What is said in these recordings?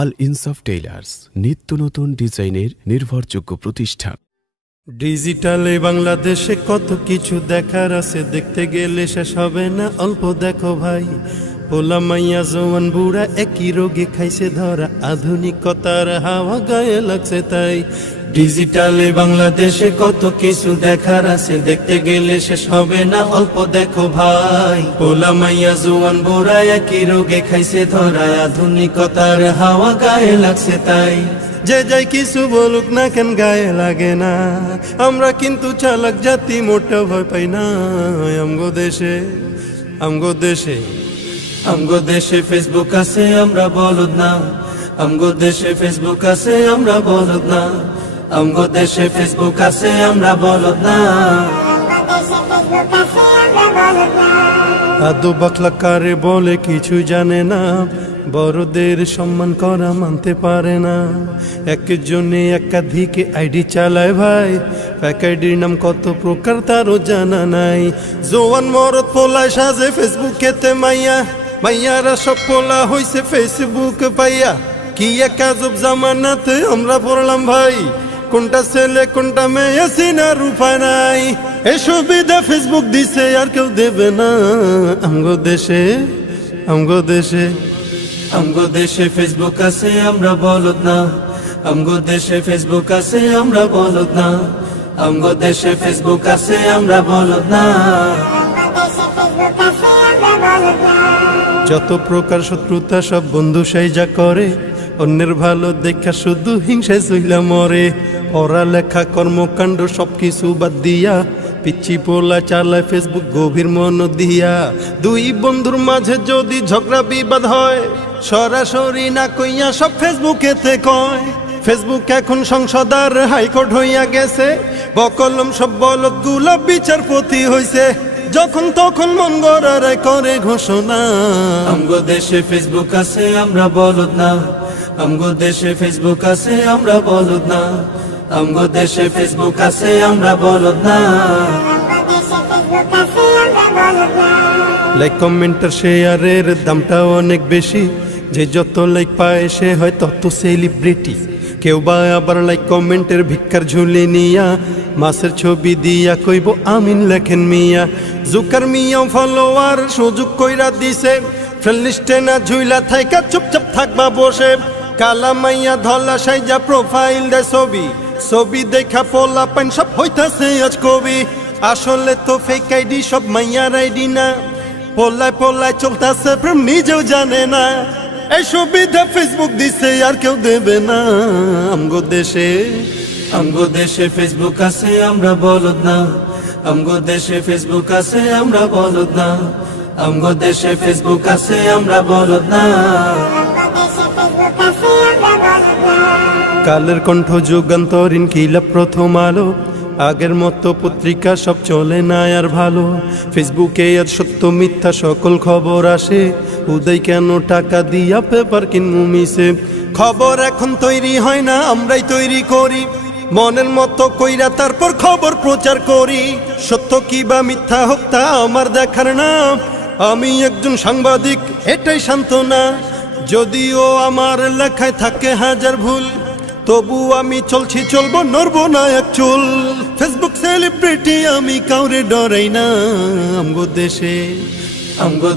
আল ইনসাফ টেইলার্স, নিত্য নতুন ডিজাইনের নির্ভরযোগ্য প্রতিষ্ঠান। ডিজিটালে বাংলাদেশে কত কিছু দেখার আছে, দেখতে গেলে শেষ হবে না, অল্প দেখো ভাই। পোলা মাইয়া জওয়ান বুড়া একই রোগে খাইছে ধরা, আধুনিকতার হাওয়া গায়ে লাগছে তাই। ডিজিটালে বাংলাদেশে কত কিছু দেখার আছে, দেখতে গেলে শেষ হবে না, অল্প দেখো ভাই। পোলা মাইয়া জওয়ান বুড়া একই রোগে খাইছে ধরা, আধুনিকতার হাওয়া গায়ে লাগছে তাই। যে যাই কিছু বলুক না কেন গায়ে লাগে না, আমরা কিন্তু চালাক জাতি, মোটা ভয় পাই না। আমগো দেশে আমগো দেশে আমগো দেশে ফেসবুক আছে, আমরা বলদ না। আমগো দেশে ফেসবুক আছে, আমরা বলদ না। আমগো দেশে ফেসবুক আছে, আমরা বলদ না। আদো বাকলা কারে বলে কিছু জানে না, বড়দের সম্মান করা মানতে পারে না। একজনে একাধিক আইডি চালায় ভাই, এক আইডির নাম কত প্রকার তারও জানা নাই। জোয়ান মরদ পোলায় সাজে ফেসবুকেতে মাইয়া, মাইয়ারা সব পোলা হইছে ফেসবুক পাইয়া। কি এক আজব জামানাতে আমরা পড়লাম ভাই, কোনটা ছেলে কোনটা মেয়ে চিনার উপায় নাই। এই সুবিধা ফেসবুক দিছে আর কেউ দেবে না। আমগো দেশে আমগো দেশে আমগো দেশে ফেসবুক আছে, আমরা বলদ না। আমগো দেশে ফেসবুক আছে, আমরা বলদ না। আমগো দেশে ফেসবুক আছে, আমরা বলদ না। যত প্রকার শত্রুতা সব বন্ধু সাইজা করে, অন্যের ভালো দেখা শুধু হিংসায় চইলা মরে। পড়ালেখা কর্মকাণ্ড সবকিছু বাদ দিয়া, পিচ্ছি পোলা চালায় ফেসবুক গভীর মন দিয়া। দুই বন্ধুর মাঝে যদি ঝগড়া বিবাদ হয়, সরাসরি না কইয়া সব ফেসবুকেতে কয়। ফেসবুক এখন সংসদ আর হাইকোর্ট হইয়া গেছে, বকলম সব বলদ গুলা বিচারপতি হইছে। যখন তখন মন গড়ায় করে ঘোষণা। আমগো দেশে ফেসবুক আছে, আমরা বলদ না। আমগো দেশে ফেসবুক আছে, আমরা বলদ না। আমগো দেশে ফেসবুক আছে, আমরা বলদ না। লাইক কমেন্টার শেয়ারের দামটা অনেক বেশি, যে যত লাইক পায় সে হয় তত সেলিব্রিটি। কেউ বা আবার লাইক কমেন্টের ভিক্ষার ঝুলি নিয়া, মাছের ছবি দিয়া কইব আমিন লেখেন মিয়া। জুকার মিয়া ফলোয়ার সুযোগ কইরা দিছে, ফ্রেন্ড লিস্টে না ঝুইলা থাইকা চুপচাপ থাকবা বসে। কালা মাইয়া ধলা সাইজা প্রোফাইল দে ছবি, ছবি দেখা পোলা পাইন সব হইতাছে আজ কবি। আসলে তো ফেক আইডি সব মাইয়ার আইডি না, পোলায় পোলায় চলতাছে প্রেম নিজেও জানে না। এই সুবিধা ফেসবুক দিছে আর কেউ দেবে না। আমগো দেশে ফেসবুক আছে, আমরা বলদ না। আমগো দেশে ফেসবুক আছে, আমরা বলদ না। আমগো দেশে ফেসবুক আছে, আমরা বলদ না। কালের কণ্ঠ যুগান্তর, ইনকিলাব প্রথম আলো, আগের মতো পত্রিকা সব চলে না আর ভালো। ফেসবুকে আর সত্য মিথ্যা সকল খবর আসে, উদয় কেন টাকা দিয়া পেপার কিনমু মিশে। খবর এখন তৈরি হয় না, আমরাই তৈরি করি মনের মতো কইরা, তারপর খবর প্রচার করি। সত্য কি বা মিথ্যা হোক তা আমার দেখার না, আমি একজন সাংবাদিক এটাই সান্ত্বনা। যদিও আমার লেখায় থাকে হাজার ভুল, তবু আমি চলছি চলবো, নড়বো না এক চুল। ফেসবুক সেলিব্রিটি আমি কাউরে ডরাই না। আমগো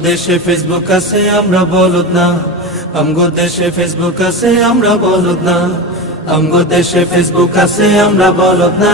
দেশে ফেসবুক আছে, আমরা বলদ না। আমগো দেশে ফেসবুক আছে, আমরা বলদ না। আমগো দেশে ফেসবুক আছে, আমরা বলদ না।